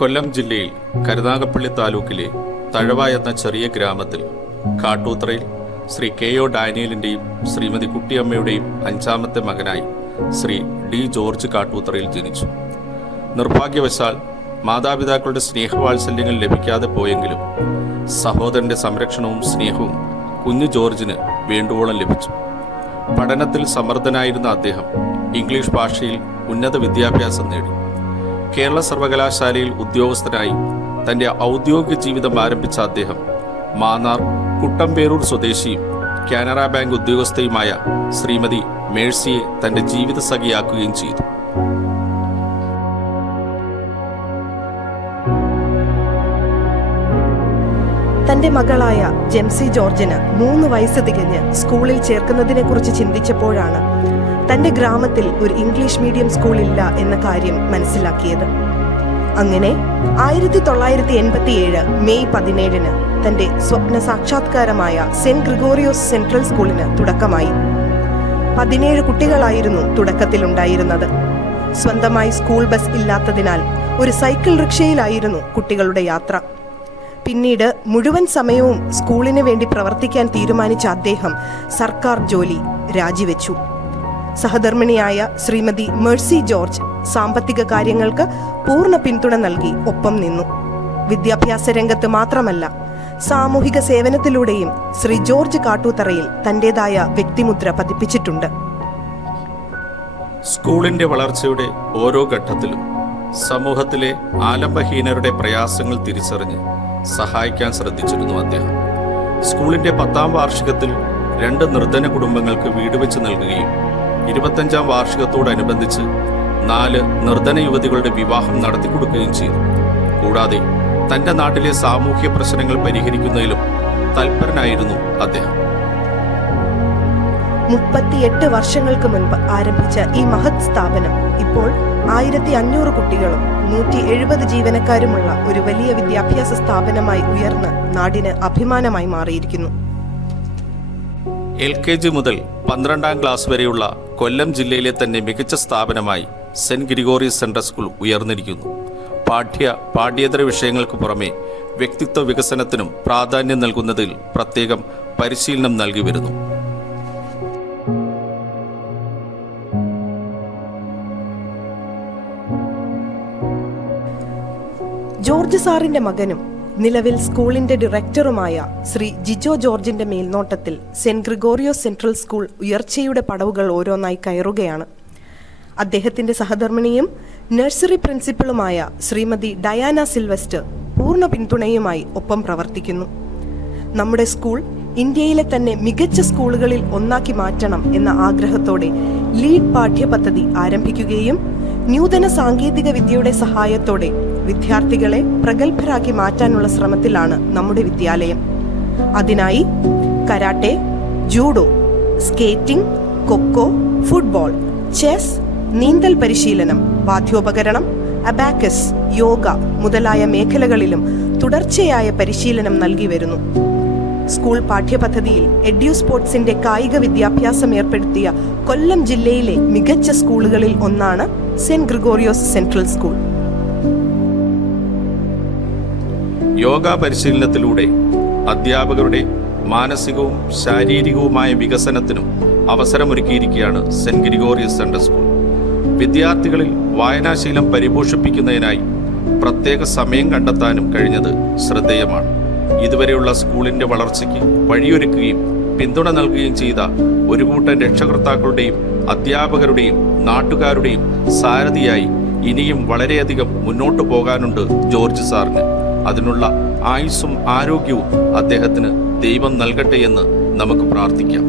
കൊല്ലം ജില്ലയിൽ കരുനാഗപ്പള്ളി താലൂക്കിലെ തഴവ എന്ന ചെറിയ ഗ്രാമത്തിൽ കാട്ടൂത്രയിൽ ശ്രീ കെ.ഒ. ഡാനിയലിൻ്റെയും ശ്രീമതി കുട്ടിയമ്മയുടെയും 5ാമത്തെ മകനായി ശ്രീ ഡി ജോർജ് കാട്ടൂത്രയിൽ ജനിച്ചു. നിർഭാഗ്യവശാൽ മാതാപിതാക്കളുടെ സ്നേഹവാത്സല്യങ്ങൾ ലഭിക്കാതെ പോയെങ്കിലും സഹോദരന്റെ സംരക്ഷണവും സ്നേഹവും കുഞ്ഞു ജോർജിന് വേണ്ടുവോളം ലഭിച്ചു. പഠനത്തിൽ സമർത്ഥനായിരുന്ന അദ്ദേഹം ഇംഗ്ലീഷ് ഭാഷയിൽ ഉന്നത വിദ്യാഭ്യാസം നേടി. കേരള സർവകലാശാലയിൽ ഉദ്യോഗസ്ഥനായി തന്റെ ഔദ്യോഗിക ജീവിതം ആരംഭിച്ച അദ്ദേഹം മാന്നാർ കുട്ടമ്പേരൂർ സ്വദേശിയും കാനറ ബാങ്ക് ഉദ്യോഗസ്ഥയുമായ ശ്രീമതി മേഴ്സിയെ തന്റെ ജീവിത സഖിയാക്കുകയും ചെയ്തു. തന്റെ മകളായ ജെംസി ജോർജിന് 3 വയസ്സ് തികഞ്ഞ് സ്കൂളിൽ ചേർക്കുന്നതിനെക്കുറിച്ച് ചിന്തിച്ചപ്പോഴാണ് തന്റെ ഗ്രാമത്തിൽ ഒരു ഇംഗ്ലീഷ് മീഡിയം സ്കൂൾ ഇല്ല എന്ന കാര്യം മനസ്സിലാക്കിയത്. അങ്ങനെ 1987 മെയ് 17 തന്റെ സ്വപ്ന സാക്ഷാത്കാരമായ സെന്റ് ഗ്രിഗോറിയോസ് സെൻട്രൽ സ്കൂളിന് തുടക്കമായി. 17 കുട്ടികളായിരുന്നു തുടക്കത്തിലുണ്ടായിരുന്നത്. സ്വന്തമായി സ്കൂൾ ബസ് ഇല്ലാത്തതിനാൽ ഒരു സൈക്കിൾ റിക്ഷയിലായിരുന്നു കുട്ടികളുടെ യാത്ര. പിന്നീട് മുഴുവൻ സമയവും സ്കൂളിന് വേണ്ടി പ്രവർത്തിക്കാൻ തീരുമാനിച്ച അദ്ദേഹം സർക്കാർ ജോലി രാജിവെച്ചു. സഹധർമ്മിണിയായ ശ്രീമതി മേഴ്സി ജോർജ് സാമ്പത്തിക കാര്യങ്ങൾക്ക് പൂർണ്ണ പിന്തുണ നൽകി ഒപ്പം നിന്നു. വിദ്യാഭ്യാസ രംഗത്ത് മാത്രമല്ല, സാമൂഹിക സേവനത്തിലൂടെയും ശ്രീ ജോർജ് കാട്ടൂത്തറയിൽ തന്റേതായ വ്യക്തിമുദ്ര പതിപ്പിച്ചിട്ടുണ്ട്. സ്കൂളിന്റെ വളർച്ചയുടെ ഓരോ ഘട്ടത്തിലും സമൂഹത്തിലെ ആലംബഹീനരുടെ പ്രയാസങ്ങൾ തിരിച്ചറിഞ്ഞ് സഹായിക്കാൻ ശ്രദ്ധിച്ചിരുന്നു അദ്ദേഹം. സ്കൂളിന്റെ 10ാം വാർഷികത്തിൽ 2 നിർധന കുടുംബങ്ങൾക്ക് വീട് വെച്ച് നൽകുകയും 25ാം വാർഷികത്തോടനുബന്ധിച്ച് 4 നിർധന യുവതികളുടെ വിവാഹം നടത്തിക്കൊടുക്കുകയും ചെയ്തു. കൂടാതെ തന്റെ നാട്ടിലെ സാമൂഹ്യ പ്രശ്നങ്ങൾ പരിഹരിക്കുന്നതിലും തൽപരനായിരുന്നു അദ്ദേഹം. 38 വർഷങ്ങൾക്ക് മുൻപ് ആരംഭിച്ച ഈ മഹത് സ്ഥാപനം ഇപ്പോൾ 1500 കുട്ടികളും 170 ജീവനക്കാരുമുള്ള ഒരു വലിയ വിദ്യാഭ്യാസ സ്ഥാപനമായി ഉയർന്ന് നാടിന് അഭിമാനമായി മാറിയിരിക്കുന്നു. LKG മുതൽ 12ാം ക്ലാസ് വരെയുള്ള കൊല്ലം ജില്ലയിലെ തന്നെ മികച്ച സ്ഥാപനമായി സെന്റ് ഗ്രിഗോറിയസ് സെൻട്രൽ സ്കൂൾ ഉയർന്നിരിക്കുന്നു. പാഠ്യേതര വിഷയങ്ങൾക്ക് പുറമെ വ്യക്തിത്വ വികസനത്തിനും പ്രാധാന്യം നൽകുന്നതിൽ പ്രത്യേകം പരിശീലനം നൽകി വരുന്നു. ജോർജ് സാറിന്റെ മകനും നിലവിൽ സ്കൂളിന്റെ ഡയറക്ടറുമായ ശ്രീ ജിജോ ജോർജിന്റെ മേൽനോട്ടത്തിൽ സെന്റ് ഗ്രിഗോറിയോസ് സെൻട്രൽ സ്കൂൾ ഉയർച്ചയുടെ പടവുകൾ ഓരോന്നായി കയറുകയാണ്. അദ്ദേഹത്തിന്റെ സഹധർമ്മിണിയും നഴ്സറി പ്രിൻസിപ്പളുമായ ശ്രീമതി ഡയാന സിൽവസ്റ്റർ പൂർണ്ണ പിന്തുണയുമായി ഒപ്പം പ്രവർത്തിക്കുന്നു. നമ്മുടെ സ്കൂൾ ഇന്ത്യയിലെ തന്നെ മികച്ച സ്കൂളുകളിൽ ഒന്നാക്കി മാറ്റണം എന്ന ആഗ്രഹത്തോടെ ലീഡ് പാഠ്യപദ്ധതി ആരംഭിക്കുകയും നൂതന സാങ്കേതിക വിദ്യയുടെ സഹായത്തോടെ വിദ്യാർത്ഥികളെ പ്രഗത്ഭരാക്കി മാറ്റാനുള്ള ശ്രമത്തിലാണ് നമ്മുടെ വിദ്യാലയം. അതിനായി കരാട്ടെ, ജൂഡോ, സ്കേറ്റിംഗ്, കൊക്കോ, ഫുട്ബോൾ, ചെസ്, നീന്തൽ പരിശീലനം, വാദ്യോപകരണം, അബാക്കസ്, യോഗ മുതലായ മേഖലകളിലും തുടർച്ചയായ പരിശീലനം നൽകി വരുന്നു. സ്കൂൾ പാഠ്യപദ്ധതിയിൽ എഡ്യൂസ്പോർട്സിന്റെ കായിക വിദ്യാഭ്യാസം ഏർപ്പെടുത്തിയ കൊല്ലം ജില്ലയിലെ മികച്ച സ്കൂളുകളിൽ ഒന്നാണ് saint Gregorios central school. Yoga പരിശീലനത്തിലൂടെ അധ്യാപകരുടെ മാനസികവും ശാരീരികവുമായ വികസനത്തിനും അവസരമൊരുക്കിയിരിക്കുകയാണ് സെന്റ് ഗ്രിഗോറിയസ് സെൻട്രൽ സ്കൂൾ. വിദ്യാർത്ഥികളിൽ വായനാശീലം പരിപോഷിപ്പിക്കുന്നതിനായി പ്രത്യേക സമയം കണ്ടെത്താനും കഴിഞ്ഞത് ശ്രദ്ധേയമാണ്. ഇതുവരെയുള്ള സ്കൂളിന്റെ വളർച്ചയ്ക്ക് വഴിയൊരുക്കുകയും പിന്തുണ നൽകുകയും ചെയ്ത ഒരു കൂട്ടം രക്ഷകർത്താക്കളുടെയും അധ്യാപകരുടെയും നാട്ടുകാരുടെയും സാരഥിയായി ഇനിയും വളരെയധികം മുന്നോട്ടു പോകാനുണ്ട് ജോർജ് സാറിന്. അതിനുള്ള ആയുസ്സും ആരോഗ്യവും അദ്ദേഹത്തിന് ദൈവം നൽകട്ടെ എന്ന് നമുക്ക് പ്രാർത്ഥിക്കാം.